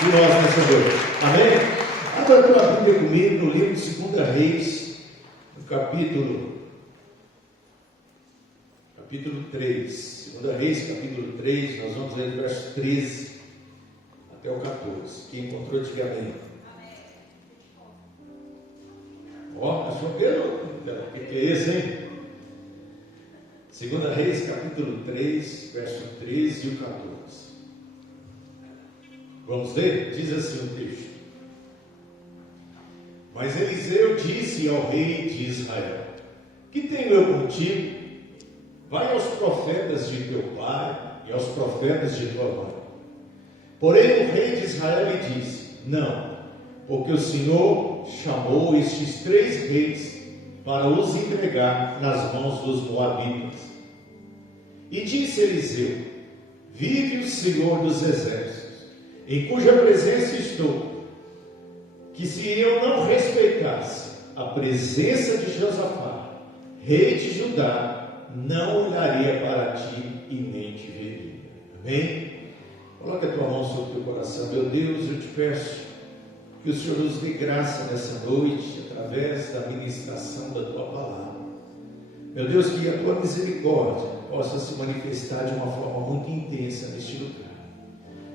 de nós nessa noite. Amém? Abra a tua Bíblia comigo no livro de 2 Reis, no capítulo 3. 2 Reis, capítulo 3, nós vamos ler do verso 13 até o 14. Quem encontrou, diga amém. Ó, mas João Pedro, o que é esse, hein? 2 Reis, capítulo 3, verso 13 e o 14. Vamos ler? Diz assim o texto. Mas Eliseu disse ao rei de Israel: que tenho eu contigo? Vai aos profetas de teu pai e aos profetas de tua mãe. Porém o rei de Israel lhe disse: não, porque o Senhor chamou estes 3 reis para os entregar nas mãos dos moabitas. E disse Eliseu: vive o Senhor dos exércitos, em cuja presença estou, que se eu não respeitasse a presença de Josafá, rei de Judá, não olharia para ti e nem te veria. Amém? Coloca a tua mão sobre o teu coração. Meu Deus, eu te peço que o Senhor nos dê graça nessa noite, através da ministração da tua palavra. Meu Deus, que a tua misericórdia possa se manifestar de uma forma muito intensa neste lugar.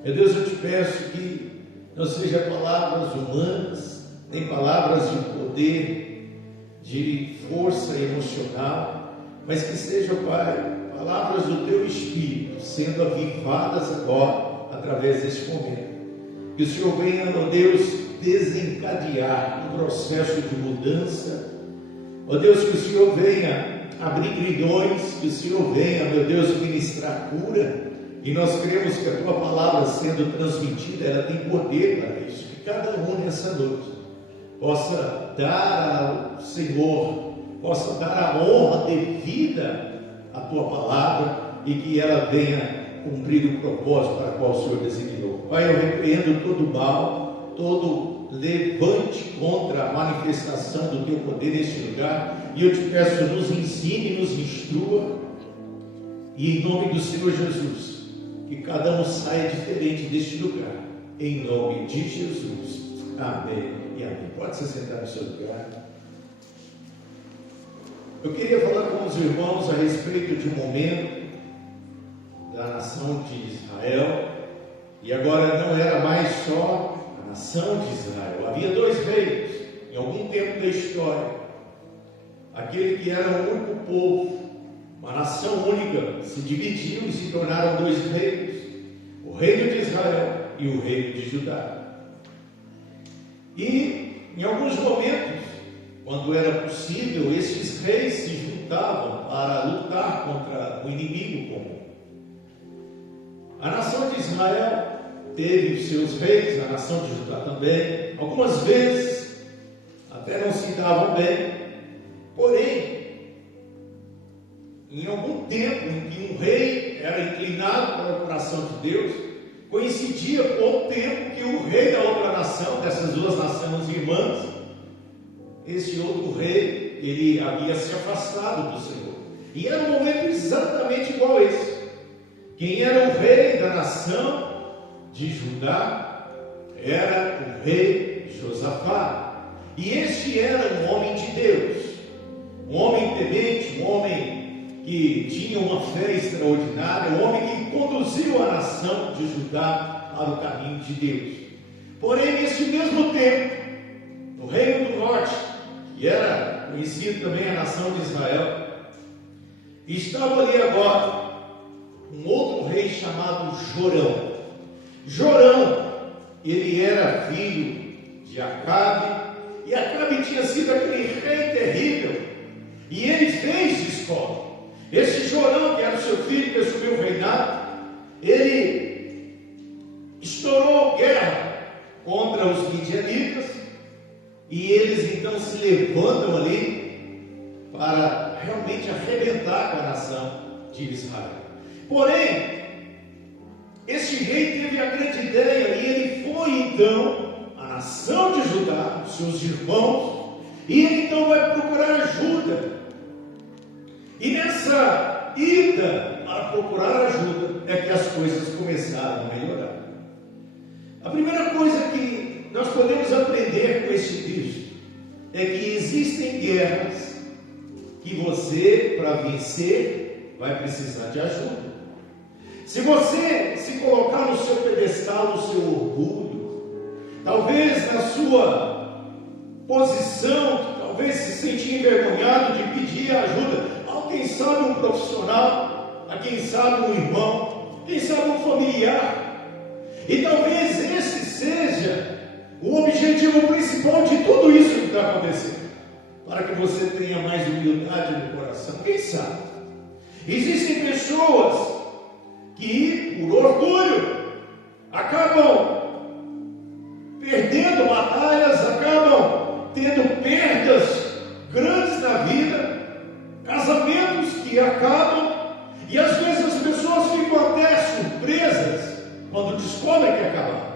Meu Deus, eu te peço que não seja palavras humanas, nem palavras de poder, de força emocional, mas que sejam, Pai, palavras do teu Espírito, sendo avivadas agora, através deste momento. Que o Senhor venha, meu Deus, desencadear um processo de mudança. Ó Deus, que o Senhor venha abrir grilhões, que o Senhor venha, meu Deus, ministrar cura. E nós cremos que a tua palavra sendo transmitida, ela tem poder para isso. Que cada um nessa noite possa dar ao Senhor, possa dar a honra devida à tua palavra e que ela venha cumprir o propósito para o qual o Senhor designou. Pai, eu repreendo todo mal, todo levante contra a manifestação do teu poder neste lugar, e eu te peço, nos ensine, nos instrua, e em nome do Senhor Jesus, que cada um saia diferente deste lugar, em nome de Jesus. Amém e amém. Pode se sentar no seu lugar. Eu queria falar com os irmãos a respeito de um momento da nação de Israel, e agora não era mais só a nação de Israel, havia 2 reinos, em algum tempo da história. Aquele que era o único povo, uma nação única, se dividiu e se tornaram 2 reinos, o reino de Israel e o reino de Judá. E em alguns momentos, quando era possível, esses reis se juntavam para lutar contra o inimigo comum. A nação de Israel teve os seus reis, a nação de Judá também. Algumas vezes até não se davam bem, porém, em algum tempo em que um rei era inclinado para o coração de Deus, coincidia com o tempo que o rei da outra nação, dessas 2 nações irmãs, esse outro rei, ele havia se afastado do Senhor. E era um momento exatamente igual a esse. Quem era o rei da nação de Judá era o rei Josafá. E este era um homem de Deus, um homem temente, um homem que tinha uma fé extraordinária, um homem que conduziu a nação de Judá para o caminho de Deus. Porém, nesse mesmo tempo, no reino do norte, que era conhecido também a nação de Israel, estava ali agora um outro rei chamado Jorão. Jorão, ele era filho de Acabe, e Acabe tinha sido aquele rei terrível, e ele fez discórdia. Esse Jorão, que era o seu filho, que assumiu o reinado, ele estourou guerra contra os midianitas, e eles então se levantam ali para realmente arrebentar com a nação de Israel. Porém, este rei teve a grande ideia, e ele foi então à nação de Judá, seus irmãos, e ele então vai procurar ajuda. E nessa ida para procurar ajuda é que as coisas começaram a melhorar. A primeira coisa que nós podemos aprender com este texto é que existem guerras que você, para vencer, vai precisar de ajuda. Se você se colocar no seu pedestal, no seu orgulho, talvez na sua posição, talvez se sentir envergonhado de pedir ajuda a quem sabe um profissional, a quem sabe um irmão, quem sabe um familiar, e talvez esse seja o objetivo principal de tudo isso que está acontecendo, para que você tenha mais humildade no coração. Quem sabe? Existem pessoas que, por orgulho, acabam perdendo batalhas, acabam tendo perdas grandes na vida, casamentos que acabam, e às vezes as pessoas ficam até surpresas quando descobrem que acabaram,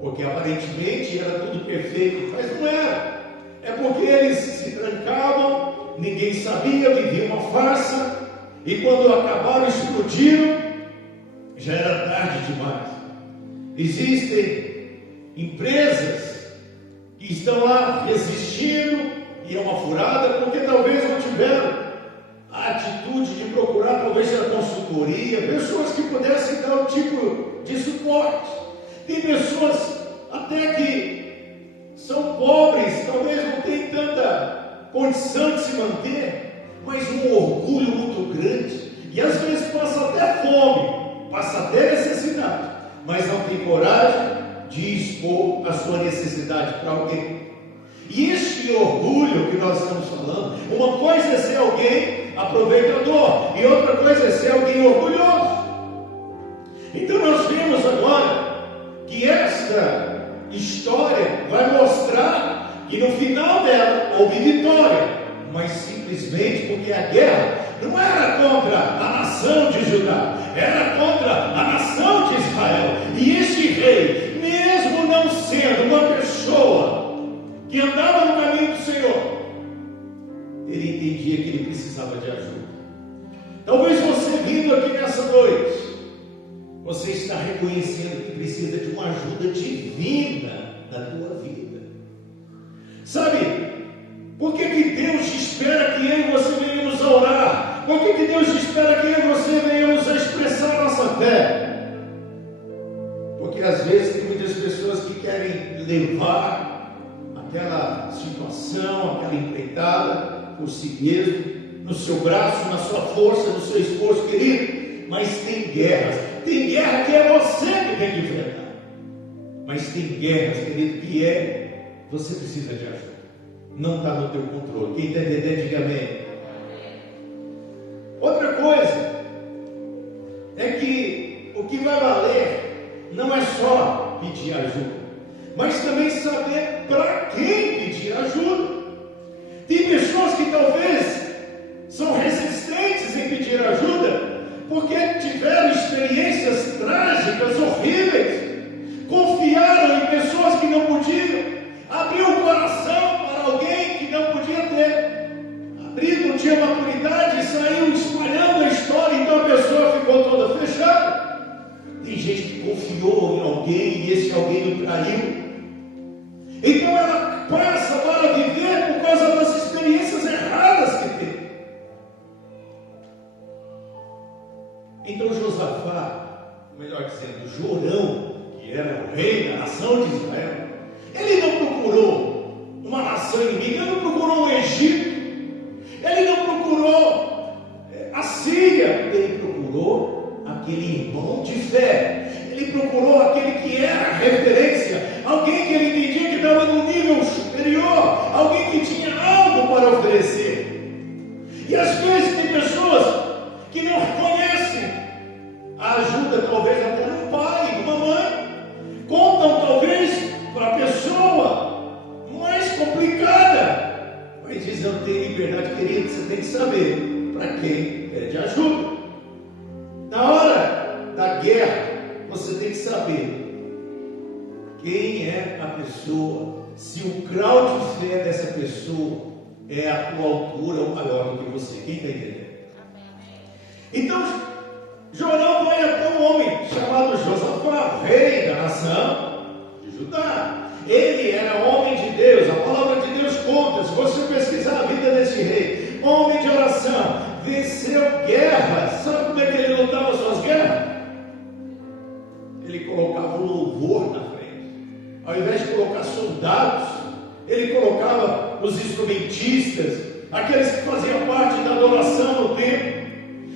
porque aparentemente era tudo perfeito, mas não era. É porque eles se trancavam, ninguém sabia, viviam uma farsa, e quando acabaram, explodiram, já era tarde demais. Existem empresas que estão lá resistindo, e é uma furada, porque talvez não tiveram a atitude de procurar, talvez a consultoria, pessoas que pudessem dar um tipo de suporte. Tem pessoas até que são pobres, talvez não tenham tanta condição de se manter, mas um orgulho muito grande, e às vezes passa até fome, passa até necessidade, mas não tem coragem de expor a sua necessidade para alguém. E este orgulho que nós estamos falando, uma coisa é ser alguém aproveitador, e outra coisa é ser alguém orgulhoso. Então nós vemos agora que esta história vai mostrar que no final dela houve vitória, mas simplesmente porque a guerra não era contra a nação de Judá, era contra a nação de Israel. E este rei, mesmo não sendo uma pessoa que andava no caminho do Senhor, ele entendia que ele precisava de ajuda. Talvez você vindo aqui nessa noite, você está reconhecendo que precisa de uma ajuda divina na tua vida. Sabe, por que Deus espera que eu e você venhamos a orar? Por que Deus espera que eu e você venhamos a expressar a nossa fé? Porque às vezes tem muitas pessoas que querem levar aquela situação, aquela empreitada por si mesmo, no seu braço, na sua força, no seu esforço, querido. Mas tem guerras que é você que tem que enfrentar. Mas tem guerras, querido, que você precisa de ajuda. Não está no teu controle. Quem está entendendo, diga amém. Outra coisa é que o que vai valer não é só pedir ajuda, mas também saber para quem pedir ajuda. Tem pessoas que talvez são resistentes em pedir ajuda porque tiveram experiências trágicas, horríveis, confiaram em pessoas que não podiam, abriu o coração para alguém que não podia ter, abriu, não tinha maturidade e saiu espalhando a história, então a pessoa ficou toda fechada. Tem gente que confiou em alguém e esse alguém o traiu, então ela passa para viver por causa das experiências erradas que teve. Então Josafá, melhor dizendo, Jorão, que era o rei da nação de Israel, ele não procurou uma nação inimiga, ele não procurou o Egito, ele não procurou a Síria, ele procurou aquele irmão de fé, ele procurou aquele que era referência, alguém que ele entendia que estava num nível superior, alguém que tinha algo para oferecer. E às vezes tem pessoas que não reconhecem a ajuda, talvez até de um pai, de uma mãe, contam talvez para a pessoa mais complicada, mas diz: não tem liberdade, querido, você tem que saber para quem pede ajuda. Na hora da guerra, você tem que saber quem é a pessoa, se o grau de fé dessa pessoa é a tua altura ou maior do que você. Quem está entendendo? Então Jorão vai até um homem chamado Josafá, rei da nação, Judá. Ele era homem de Deus, a palavra de Deus conta, se você pesquisar a vida desse rei, homem de oração, venceu guerras. Sabe como é que ele lutava suas guerras? Ele colocava o louvor na frente, ao invés de colocar soldados, ele colocava os instrumentistas, aqueles que faziam parte da adoração no templo.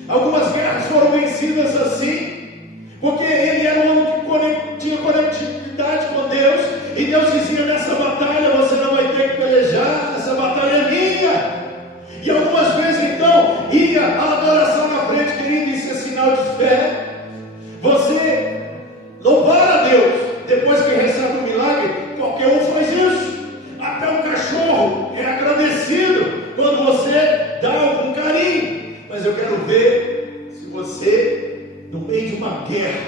Algumas guerras foram vencidas assim, porque ele era um homem que tinha conectividade com Deus, e Deus dizia: nessa batalha você não vai ter que pelejar, essa batalha é minha. E algumas vezes então ia a adoração na frente, querido, isso é sinal de fé. Você louvar a Deus depois que recebe o milagre, qualquer um faz isso. Até um cachorro é agradecido quando você dá algum carinho. Mas eu quero ver se você, no meio de uma guerra,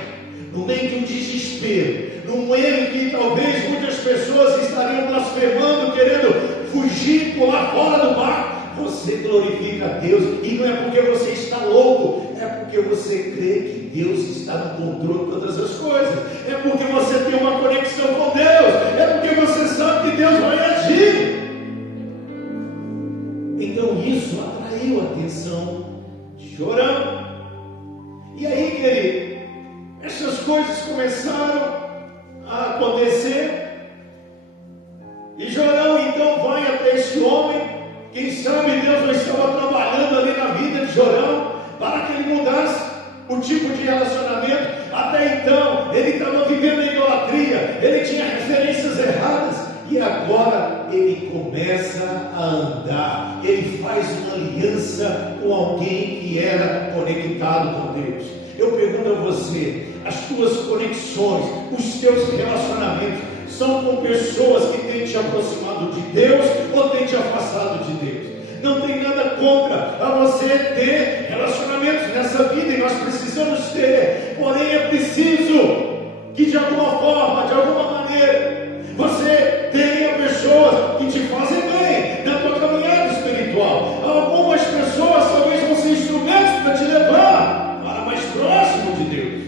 no meio de um desespero, no meio em que talvez muitas pessoas estariam blasfemando, querendo fugir, pular fora do barco, você glorifica a Deus. E não é porque você está louco, é porque você crê que Deus está no controle de todas as coisas, é porque você tem uma conexão com Deus, é porque você sabe que Deus vai agir. Então isso atraiu a atenção de Jorão. E aí, querido, essas coisas começaram a acontecer, e Jorão então vai até esse homem. Quem sabe Deus não estava trabalhando ali na vida de Jorão para que ele mudasse o tipo de relacionamento. Até então ele estava vivendo a idolatria, ele tinha referências erradas, e agora ele começa a andar, ele faz uma aliança com alguém que era conectado com Deus. Eu pergunto a você, as tuas conexões, os teus relacionamentos são com pessoas que têm te aproximado de Deus ou têm te afastado de Deus? Não tem nada contra a você ter relacionamentos nessa vida, e nós precisamos ter, porém é preciso que de alguma forma, de alguma maneira, você tenha pessoas que te fazem bem na tua caminhada espiritual. Algumas pessoas talvez vão ser instrumentos para te levar para mais próximo de Deus.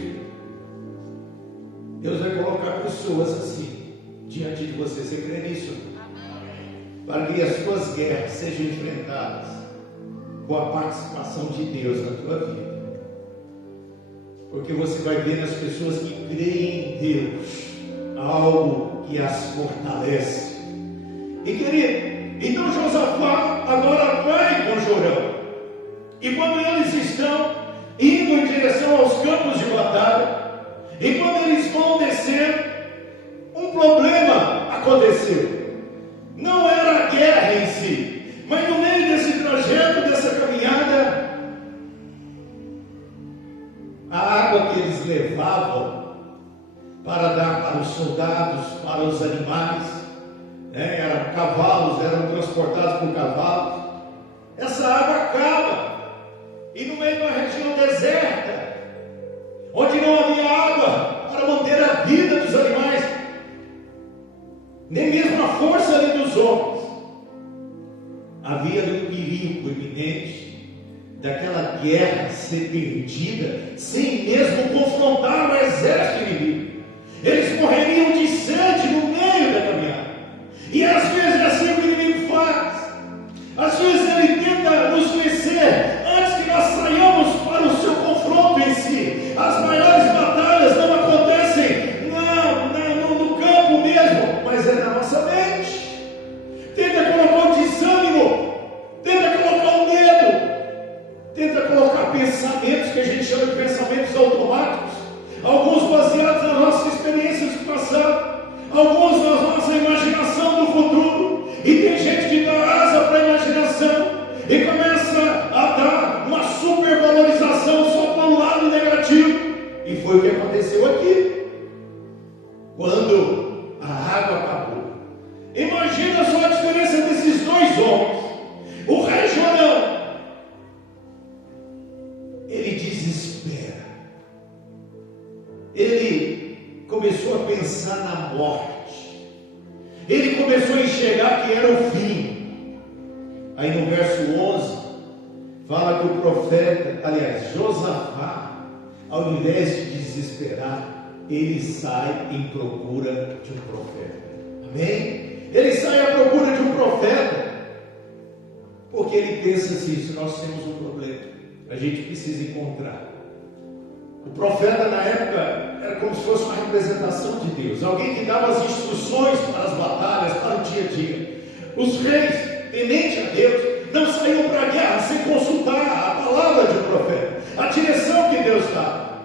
Deus vai colocar pessoas assim diante de você. Você crê nisso? Para que as suas guerras sejam enfrentadas com a participação de Deus na tua vida. Porque você vai ver nas pessoas que creem em Deus algo que as fortalece. E querido, então Josafá agora vai com Jorão. E quando eles estão indo em direção aos campos de batalha, e quando eles vão descer, um problema aconteceu. Não era a guerra em si, mas no meio desse trajeto, dessa caminhada, a água que eles levavam para dar para os soldados, para os animais, eram cavalos, eram transportados por cavalos. Essa água acaba, e no meio de uma região deserta, onde não havia água para manter a vida dos animais, nem mesmo a força ali dos homens, havia ali um perigo iminente daquela guerra ser perdida, sem mesmo confrontar o exército inimigo. Eles morreriam de sede no meio da caminhada. E às vezes é assim que o inimigo faz. Às vezes ele tenta nos vencer antes que nós saiamos para o seu confronto em si. As maiores batalhas não acontecem no campo mesmo, mas é na nossa mente. Tenta colocar o desânimo, tenta colocar o medo, tenta colocar pensamentos que a gente chama de pensamentos automáticos, alguns baseados nas nossas experiências do passado, alguns na nossa imaginação do futuro. E tem gente que dá asa para a imaginação e começa a dar uma supervalorização só para o lado negativo. E foi o que aconteceu aqui, quando a água acabou. Imagina só a diferença desses dois homens. O rei Jorão, ele desespera, ele começou a pensar na morte, ele começou a enxergar que era o fim. Aí no verso 11 fala que o profeta, aliás, Josafá, ao invés de desesperar, ele sai em procura de um profeta. Amém? Ele sai à procura de um profeta, porque ele pensa assim: se nós temos um problema, a gente precisa encontrar. O profeta na época era como se fosse uma representação de Deus, alguém que dava as instruções para as batalhas, para o dia a dia. Os reis, temente a Deus, não saíam para a guerra sem consultar a palavra de um profeta, a direção que Deus dá.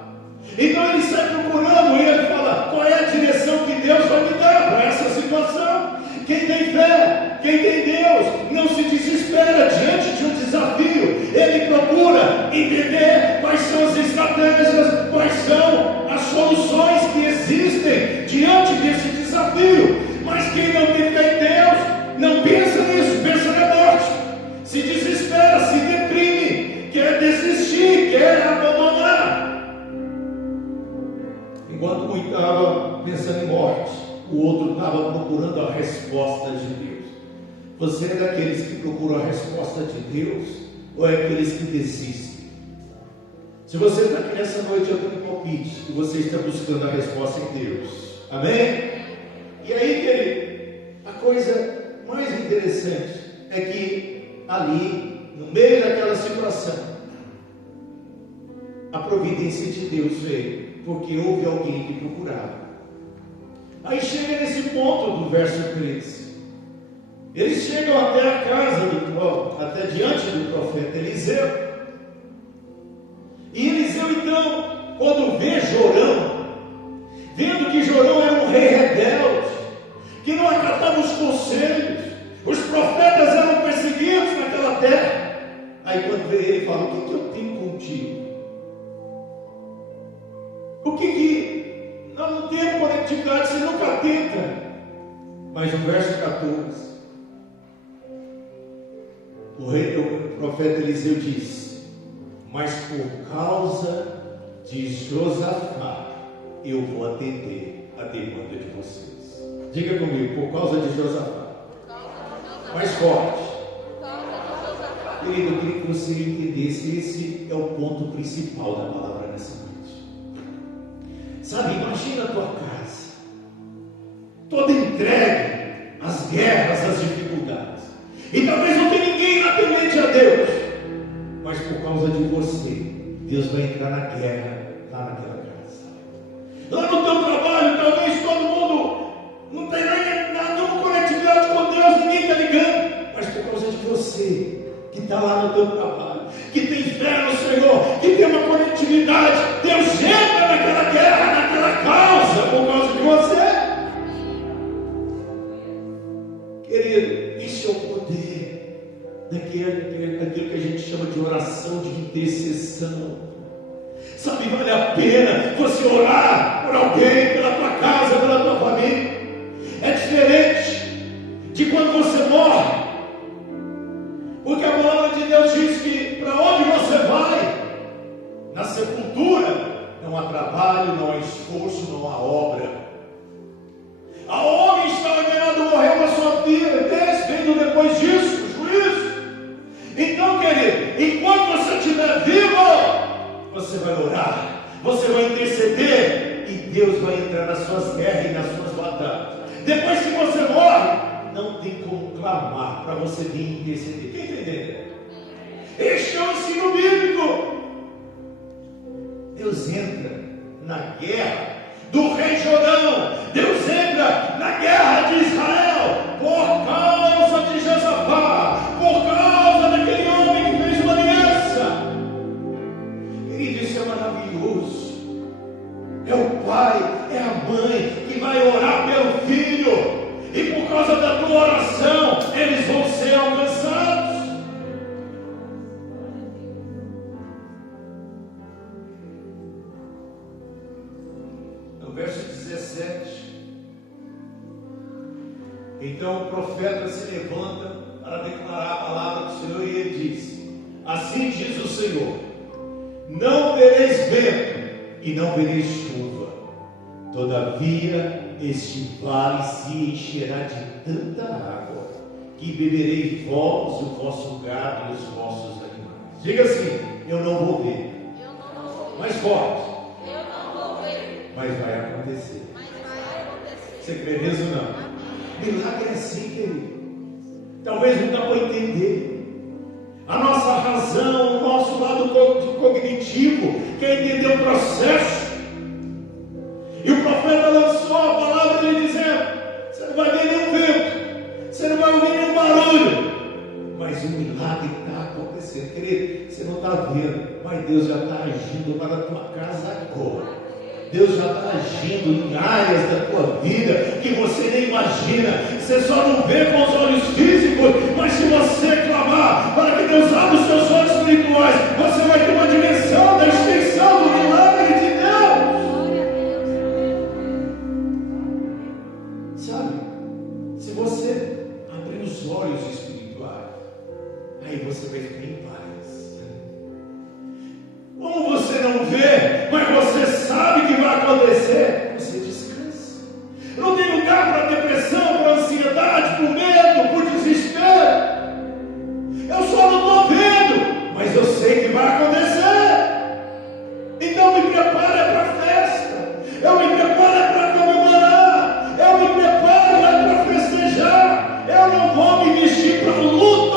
Então ele sai procurando e ele fala: qual é a direção que Deus vai me dar para essa situação? Quem tem fé, quem tem Deus, não se desespera diante de um desafio. Ele procura entender quais são as estratégias, quais são as soluções que existem diante desse desafio. Mas quem não tem fé em Deus, não pensa nisso, pensa na morte, se desespera, se deprime, quer desistir, quer abandonar. Enquanto um estava pensando em morte, o outro estava procurando a resposta de Deus. Você é daqueles que procuram a resposta de Deus, ou é aqueles que desistem? Se você está aqui nessa noite, eu tenho um palpite que você está buscando a resposta em Deus. Amém? E aí, querido, a coisa mais interessante é que ali, no meio daquela situação, a providência de Deus veio, porque houve alguém que procurava. Aí chega nesse ponto do verso 13. Eles chegam até a casa até diante do profeta Eliseu. E Eliseu então, quando vê Jorão, vendo que Jorão era um rei rebelde, que não acatava os conselhos, os profetas eram perseguidos naquela terra. Aí quando vê ele, fala: o que eu tenho contigo? O que nós não temos conectividade, você nunca tenta. Mas no verso 14, o profeta Eliseu diz: mas por causa de Josafá, eu vou atender a demanda de vocês. Diga comigo: por causa de Josafá. Mais forte. Querido, eu queria que você entendesse, esse é o ponto principal da palavra nessa noite. Sabe, imagina a tua casa, toda entregue às guerras, às dificuldades, e talvez não tenha ninguém lá temente a Deus, mas por causa de você, Deus vai entrar na guerra, lá naquela casa. Lá no teu trabalho, talvez todo mundo não tenha nenhuma conectividade com Deus, ninguém está ligando, mas por causa de você, que está lá no teu trabalho, que tem fé no Senhor, que tem uma conectividade, Deus entra naquela guerra, naquela causa, por causa de você. Querido, isso é o poder daquilo que a gente chama de oração de intercessão. Sabe, vale a pena você orar por alguém, pela tua casa, pela tua família. É diferente de quando você morre, porque a palavra de Deus diz que para onde você vai, na sepultura, não há trabalho, não há esforço, não há obra. A homem está ordenado a morrer com a sua vida, vendo depois disso, o juízo. Então, querido, enquanto você estiver vivo, você vai orar, você vai interceder, e Deus vai entrar nas suas guerras e nas suas batalhas. Depois que você morre, não tem como clamar para você vir interceder. Quem entendeu? Este é o ensino bíblico. Deus entra na guerra do rei Jorão. Deus entra na guerra de Israel por causa de Josafá, por causa daquele homem que fez uma aliança. Querido, isso é maravilhoso. É o pai, é a mãe que vai orar pelo filho, e por causa da tua oração eles vão ser alcançados. No verso 17, então o profeta se levanta para declarar a palavra do Senhor, e ele diz: assim diz o Senhor, não vereis vento e não vereis chuva, todavia este vale se encherá de tanta água, que beberei vós, o vosso gado e os vossos animais. Diga assim: eu não vou ver. Mais forte. Eu não vou ver. mas vai acontecer. Você crê nisso ou não? Milagre é assim, querido. Talvez não dá para entender. A nossa razão, o nosso lado cognitivo quer entender o processo. E o profeta lançou a palavra lhe dizendo: você não vai ver nenhum vento, você não vai ouvir nenhum barulho, mas o milagre está acontecendo. Querido, você não está vendo, mas Deus já está agindo para a tua casa agora. Deus já está agindo em áreas da tua vida que você nem imagina. Você só não vê com os olhos físicos, mas se você clamar para que Deus abra os seus olhos espirituais, você vai ter uma dimensão da extensão do milagre de Deus. Sabe, se você abrir os olhos espirituais, aí você vai ficar em paz. Como você não vê, mas você sabe que vai acontecer, você descansa. Não tem lugar para depressão, para ansiedade, para medo, para desespero. Eu só não estou vendo, mas eu sei que vai acontecer. Então me prepara para a festa. Eu me preparo para comemorar. Eu me preparo para festejar. Eu não vou me vestir para o luto.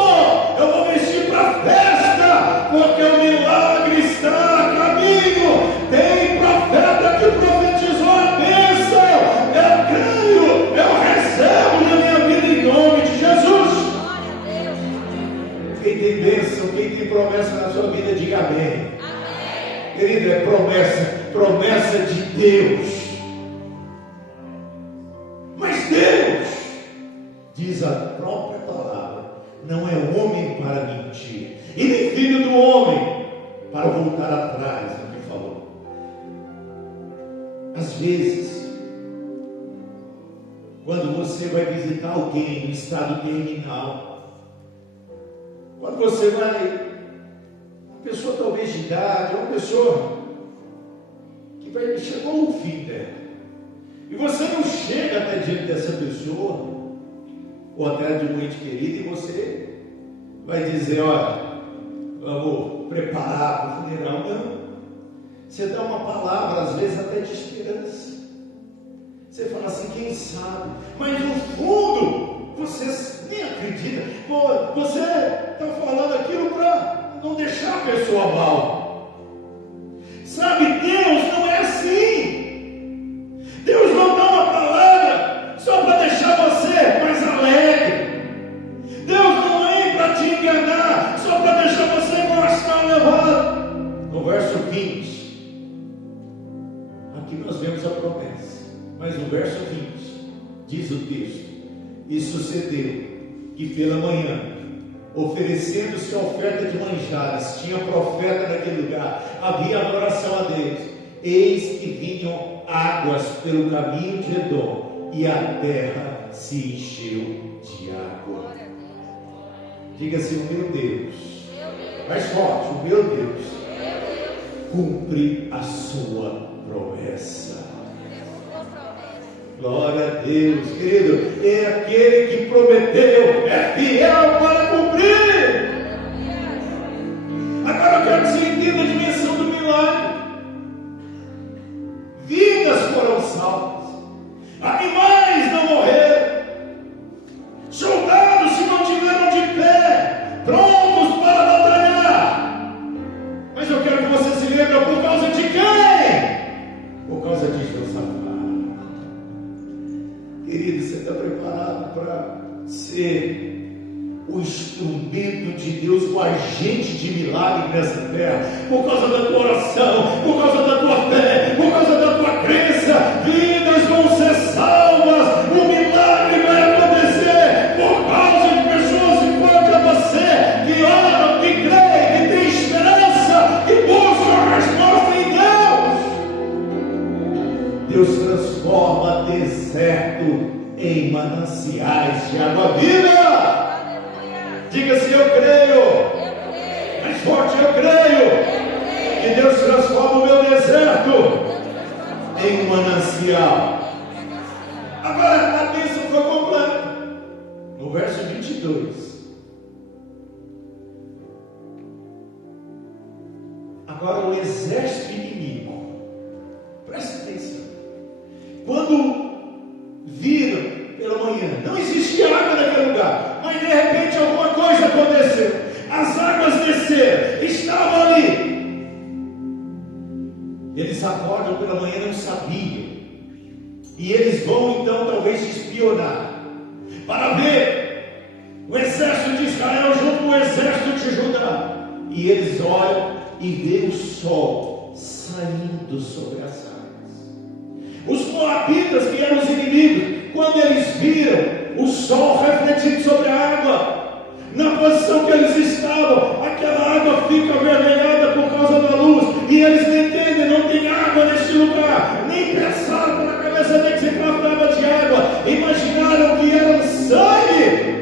Eu vou vestir para a festa, porque o milagre está a caminho. Tem profeta que profetizou a bênção. Eu creio, eu recebo na minha vida em nome de Jesus. Quem tem bênção, quem tem promessa na sua vida, diga amém. Amém. Querido, é promessa de Deus. Mas Deus, diz a própria palavra, não é homem para mentir, e nem filho do homem para voltar atrás do que falou. Às vezes, quando você vai visitar alguém no estado terminal, quando você vai, uma pessoa talvez de idade, uma pessoa que chegou no fim dela, e você não chega até diante dessa pessoa, ou até de um ente querido, e você vai dizer: olha, vamos preparar para o funeral. Não. Você dá uma palavra, às vezes até de esperança. Você fala assim: quem sabe? Mas no fundo, você nem acredita. Você está falando aquilo para não deixar a pessoa mal. Sabe, Deus não é assim. Deus não dá uma palavra só para deixar você mais alegre. Deus não vem para te enganar só para deixar você com o astral elevado. No verso 20, aqui nós vemos a promessa, mas no verso 20 diz o texto: e sucedeu que pela manhã, oferecendo-se a oferta de manjares, tinha profeta naquele lugar, havia adoração a Deus. Eis que vinham águas pelo caminho de Edom, e a terra se encheu de água. Diga assim: o meu Deus, mais forte, o meu Deus cumpre a sua promessa. Glória a Deus, querido. É aquele que prometeu, é fiel para cumprir. Agora eu quero que você entenda a dimensão do milagre. Vidas foram salvas, animais não morreram, soldados se mantiveram de pé, prontos para batalhar. Mas eu quero que você se lembre: por causa de quem? Por causa de Josafá. Querido, você está preparado para ser o instrumento de Deus, o agente de milagre nessa terra? Por causa da tua oração, por causa da tua fé, por causa da tua crença, vidas vão ser salvas, o milagre vai acontecer por causa de pessoas iguais a você, que oram, que creem, que têm esperança, que buscam a resposta em Deus. Deus transforma deserto em mananciais de água viva. Diga assim: eu creio. Mais forte: eu creio. Que Deus transforma o meu deserto em um manancial. Agora a bênção foi completa. No verso 22. Agora o exército inimigo, presta atenção, manhã. Não existia água naquele lugar, mas de repente alguma coisa aconteceu. As águas desceram, estavam ali. Eles acordam pela manhã, não sabiam. E eles vão então talvez espionar, para ver o exército de Israel junto com o exército de Judá. E eles olham e veem o sol saindo sobre as águas. Os moabitas, que eram os inimigos, quando eles viram o sol refletindo sobre a água, na posição que eles estavam, aquela água fica avermelhada por causa da luz, e eles não entendem, não tem água neste lugar, nem pensaram na cabeça deles que se tratava de água, imaginaram que era sangue,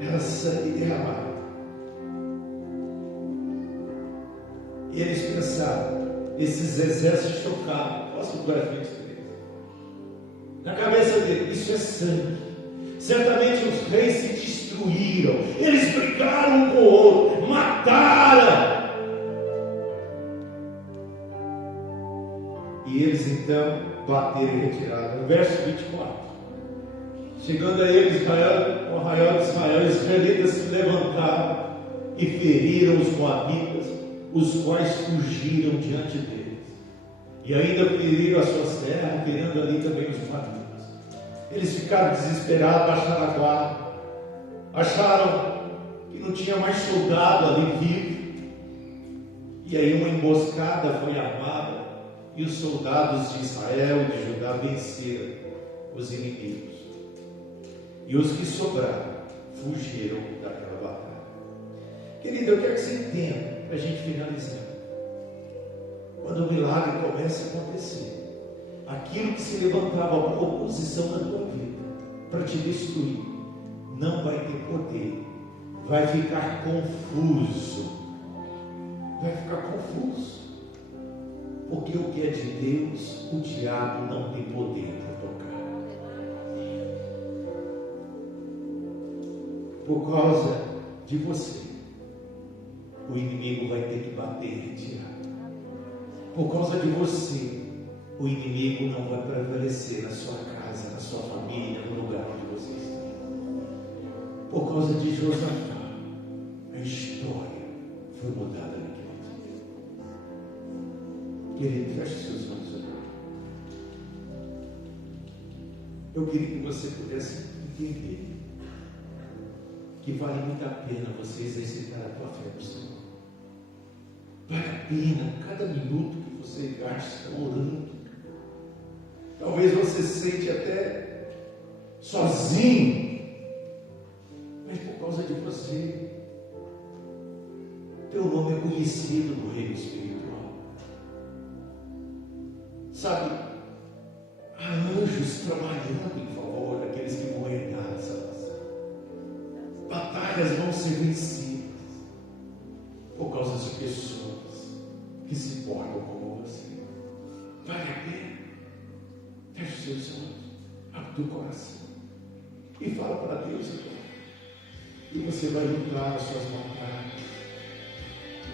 era sangue derramado. E eles pensaram, esses exércitos chocados, posso agora frente deles, na cabeça deles, isso é sangue. Certamente os reis se destruíram, eles brigaram um com o outro, mataram. E eles então bateram e retiraram. No verso 24, chegando a eles, o arraial de Israel, os israelitas se levantaram e feriram os moabitas, os quais fugiram diante deles. E ainda feriram as suas terras, ferindo ali também os moabitas. Eles ficaram desesperados, baixaram a guarda, acharam que não tinha mais soldado ali vivo. E aí uma emboscada foi armada, e os soldados de Israel e de Judá venceram os inimigos. E os que sobraram fugiram daquela batalha. Querido, eu quero que você entenda, para a gente finalizar. Quando o milagre começa a acontecer, aquilo que se levantava para oposição na tua vida, para te destruir, não vai ter poder, vai ficar confuso, porque o que é de Deus, o diabo não tem poder para tocar. Por causa de você, o inimigo vai ter que bater e retirar. Por causa de você, o inimigo não vai prevalecer na sua casa, na sua família, no lugar onde você está. Por causa de Josafá, a história foi mudada naquele dia. Querido, feche seus olhos agora. Eu queria que você pudesse entender que vale muito a pena você exercitar a tua fé no Senhor. Vale a pena cada minuto que você gasta orando. Talvez você se sente até sozinho, mas por causa de você, teu nome é conhecido no reino espiritual. Sabe, há anjos trabalhando em favor daqueles que vão herdar essa nação. Batalhas vão ser vencidas por causa de pessoas que se portam como você. Vale a pena. Feche os seus olhos, abre o teu coração e fala para Deus agora. E você vai lutar as suas batalhas,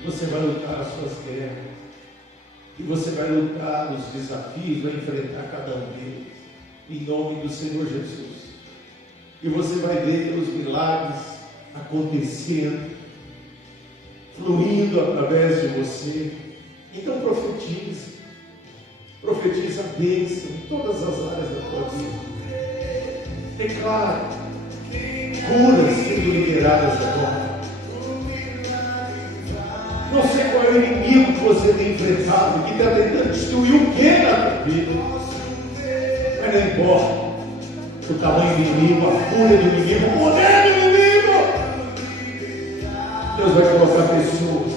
você vai lutar as suas guerras, e você vai lutar os desafios, vai enfrentar cada um deles, em nome do Senhor Jesus. E você vai ver os milagres acontecendo, fluindo através de você. Então profetize. Profetiza a bênção em todas as áreas da tua vida. Declara curas sendo liberadas agora. Não sei qual é o inimigo que você tem enfrentado, que está tentando destruir o que na tua vida. Mas não importa o tamanho do inimigo, a fúria do inimigo, o poder do inimigo. Deus vai colocar pessoas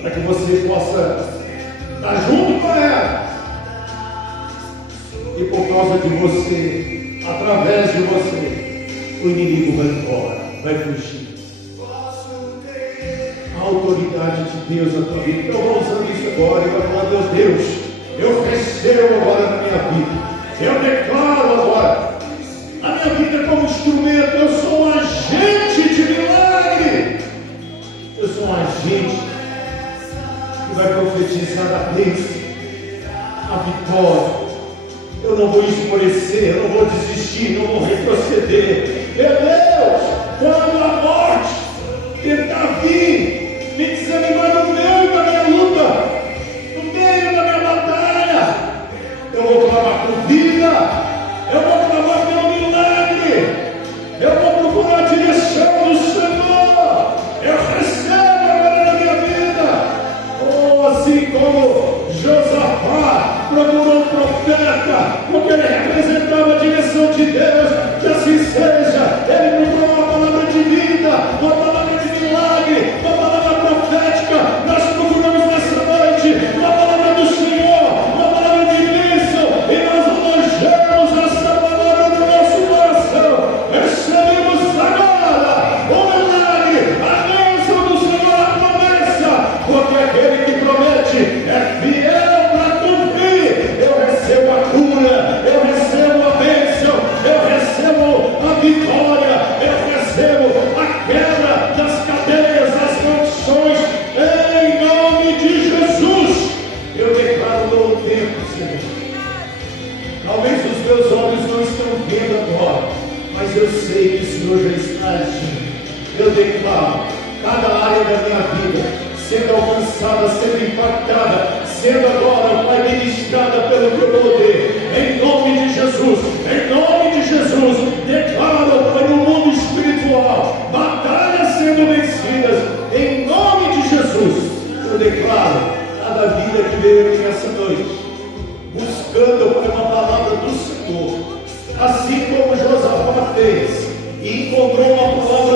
para que você possa está junto com ela, e por causa de você, através de você, o inimigo vai embora, vai fugir. A autoridade de Deus na tua vida. Então vamos usar isso agora e vai falar: meu Deus, eu recebo agora na minha vida, eu declaro agora a minha vida como instrumento. Eu sou um agente de milagre, eu sou um agente que vai profetizar a bênção, a vitória. Eu não vou esmorecer, eu não vou desistir, não vou retroceder. Meu Deus, quando a morte tentar vir, me desanimar no meio da minha luta, no meio da minha batalha, eu vou clamar por vida, eu vou clamar pelo milagre, eu vou procurar a direção do Senhor, eu recebo agora na minha vida. Oh, assim como Josafá procurou um profeta, porque ele representava a direção de Deus, que assim seja. Ele procurou uma palavra de vida, uma palavra de milagre, uma palavra profética. Nós procuramos nessa noite uma palavra do Senhor, uma palavra de bênção, e nós alojamos essa palavra no nosso coração. Recebemos agora o milagre, a bênção do Senhor, a promessa, porque aquele que promete é fiel para cumprir. Eu recebo a cura, eu recebo a bênção, eu recebo a vitória, eu recebo a quebra das cadeias, das maldições, em nome de Jesus. Eu declaro um novo tempo, Senhor. Talvez os meus olhos não estão vendo agora, mas eu sei que o Senhor já está agindo. Eu declaro cada área da minha vida sendo alcançada, sendo impactada, sendo agora, Pai, ministrada pelo teu poder, em nome de Jesus, em nome de Jesus. Declaro, Pai, no mundo espiritual, batalhas sendo vencidas, em nome de Jesus. Eu declaro cada vida que veio aqui nessa noite, buscando, Pai, uma palavra do Senhor, assim como Josafá fez, e encontrou uma palavra